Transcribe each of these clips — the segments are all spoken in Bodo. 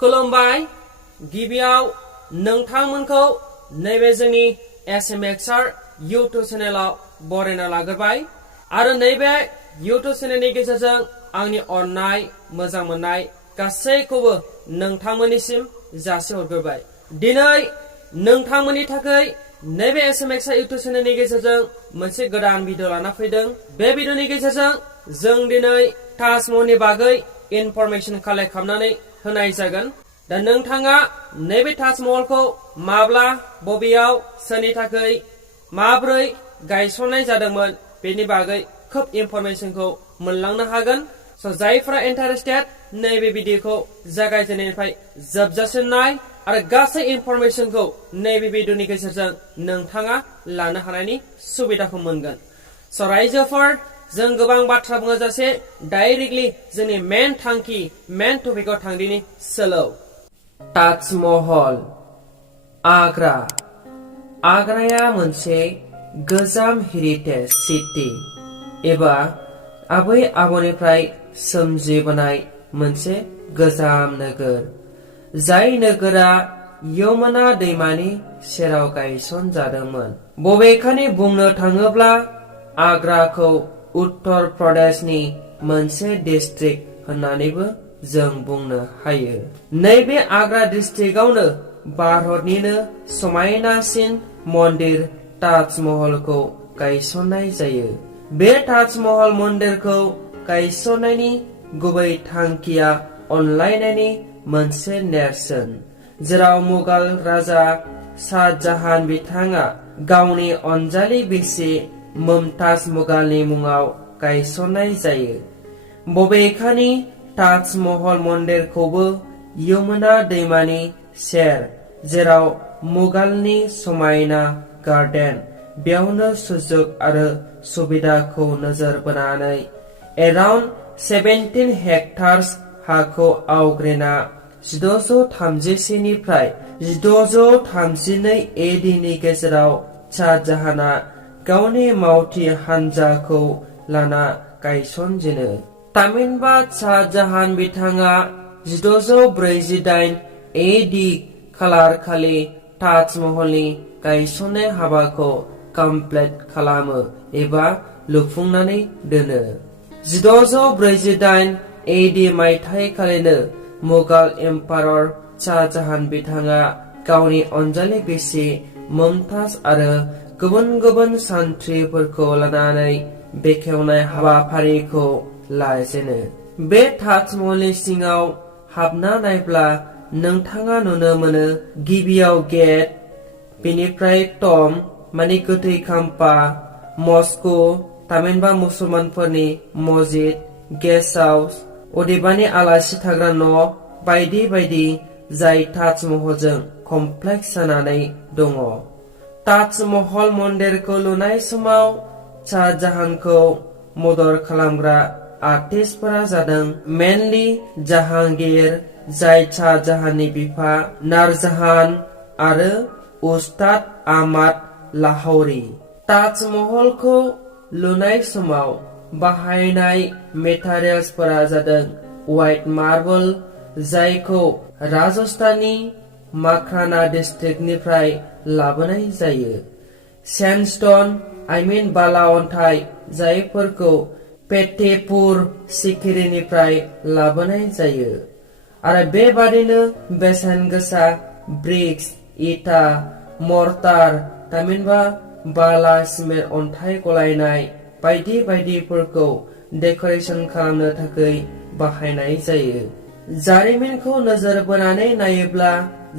खुलुमबाय गिबियाव नोंथांमोनखौ नैबे जोंनि SMXR YouTube चेनेलाव बरायना लाग्रोबाय आरो नैबे YouTube चेनेलनि गेजेरजों आंनि अननाय मोजां मोननाय गासैखौबो नोंथांमोननिसिम जासिहरग्रोबाय। दिनै नोंथांमोननि थाखाय नैबे SMXR YouTube चेनेलनि गेजेरजों मोनसे गोदान भिडिअ लाना फैदों। बे भिडिअनि गेजेरजों जों दिनै ताजमहलनि बागै इनफरमेशन कालेक्ट खालामनानै होनाय जागोन। दा नोंथाङा नैबे ताजमहलखौ माब्ला बबेयाव सोरनि थाखाय माब्रै गायसननाय जादोंमोन बेनि बागै खोब इनफरमेशनखौ मोनलांनो हागोन। स' जायफ्रा इन्टारेस्टेड नैबे भिडिअखौ जागायजेननायनिफ्राय जोबजासिम नाय आरो गासै इनफरमेशनखौ नैबे भिडिअनि गेजेरजों नोंथाङा लानो हानायनि सुबिदाखौ मोनगोन। स' रायजोफोर जों गोबां बाथ्रा बुङाजासे डाइरेक्टलि जोंनि मेन थांखि मेन टपिकआव थांदिनि सोलो। ताजमहल आग्रा। आग्राया मोनसे गोजाम हेरिटेज सिटी एबा आबै आबौनिफ्राय सोमजिबोनाय मोनसे गोजाम नोगोर। जाय नोगोरा यमुना दैमानि सेराव गायसनजादोंमोन। बबेखानि बुंनो थाङोब्ला आग्राखौ उत्तर प्रदेशनि मोनसे डिस्ट्रिक्ट होननानैबो जों बुंनो हायो। नैबे आग्रा डिस्ट्रिक्टआवनो भारतनिनो समायनासिन मन्दिर ताजमहलखौ गायसननाय जायो। बे ताजमहल मन्दिरखौ गायसननायनि गुबै थांखिया अनलायनायनि मोनसे नेरसोन, जेराव मुगाल राजा शाहजाहान बिथाङा गावनि अनजालि बिसि मुमताज मुगालनि मुङाव गायसननाय जायो। बबेखानि ताजमहल मन्दिरखौबो यमुना दैमानि सेर, जेराव मुगालनि समायना गार्डेन, बेयावनो सुजुग आरो सुबिदाखौ नोजोर बोनानै एराउन्ड 17 हेक्टार्स हाखौ आवग्रिना 1631 निफ्राय 1632 AD नि गेजेराव शाहजाहाना गावनि मावथि हानजाखौ लाना गायसनजेनो। थामहिनबा शाहजाहान बिथाङा 1648 AD खालार खालि ताजमहलनि गायसननाय हाबाखौ कमप्लिट खालामो एबा लुफुंनानै दोनो। 1648 AD मायथाइ खालिनो मुगाल एम्पारर शाहजाहान बिथाङा गावनि अनजालि बिसि मुमताज आरो गुबुन गुबुन सान्थ्रिफोरखौ लानानै बेखेवनाय हाबाफारिखौ लाजेनो। बे ताजमहलनि सिङाव हाबना नायब्ला नोंथाङा नुनो मोनो गिबियाव गेट, बेनिफ्राय टम माने गोथै खाम्फा, मस्क' थामहिनबा मुसलमानफोरनि मस्जिद, गेस्ट हाउस, अदेबानि आलासि थाग्रा न' बायदि बायदि, जाय ताजमहलजों कमप्लेक्स जानानै दङ। ताजमहल मन्दिरखौ लुनाय समाव शाहजाहानखौ मदद खालामग्रा आर्टिस्टफोरा जादों मेनलि जाहांगीर, जाय शाहजाहाननि बिफा, नारजाहान आरो उस्ताद आहमद लाहौरी। ताजमहलखौ लुनाय समाव बाहायनाय मेटारियेल्सफोरा जादों व्हाइट मार्बल, जायखौ राजस्थाननि माखाना डिस्ट्रिक्टनिफ्राय लाबोनाय जायो। सैंडस्टोन बाला अन्थाइ, जायफोरखौ फतेहपुर सिक्रिनिफ्राय लाबोनाय जायो। आरो बेबादिनो बेसेन गोसा ब्रिक्स, इटा, मर्टार थामहिनबा बाला सिमेन्ट अन्थाइ गलायनाय बायदि बायदिफोरखौ डेक'रेसन खालामनो थाखाय बाहायनाय जायो। जारिमिनखौ नोजोर बोनानै नायोब्ला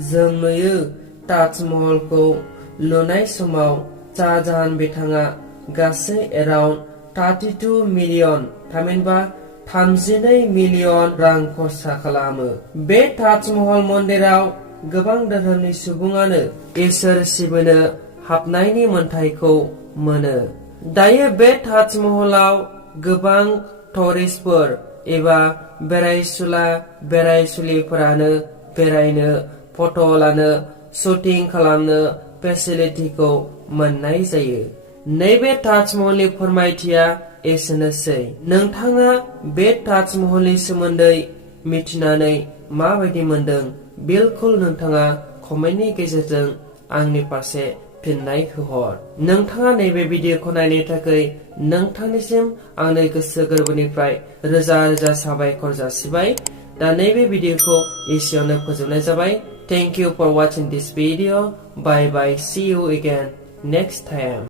जों नुयो ताजमहलखौ लुनाय समाव शाहजाहान बिथाङा गासै एराउन्ड 32 मिलियन थामहिनबा 32 मिलियन रां खरसा खालामो। बे ताजमहल मन्दिराव गोबां धोरोमनि सुबुङानो इसोर सिबिनो हाबनायनि मोन्थायखौ मोनो। दायो बे ताजमहलाव गोबां टुरिस्टफोर एबा बेरायसुला बेरायसुलिफोरानो बेरायनो, फट' लानो, शुटिं खालामनो फेसिलिटिखौ मोननाय जायो। नैबे ताजमहलनि फोरमायथिया एसेनोसै। नोंथाङा बे ताजमहलनि सोमोन्दै मिथिनानै माबायदि मोनदों बिलकुल नोंथाङा कमेन्टनि गेजेरजों आंनि फारसे फिननाय होहर। नोंथाङा नैबे भिडिअखौ नायनो थाखाय नोंथांनिसिम आंनि गोसो गोरबोनिफ्राय रोजा रोजा साबायखर जासिबाय। दा नैबे भिडिअखौ एसेयावनो फोजोबनाय जाबाय। Thank you for watching this video. Bye bye. See you again next time.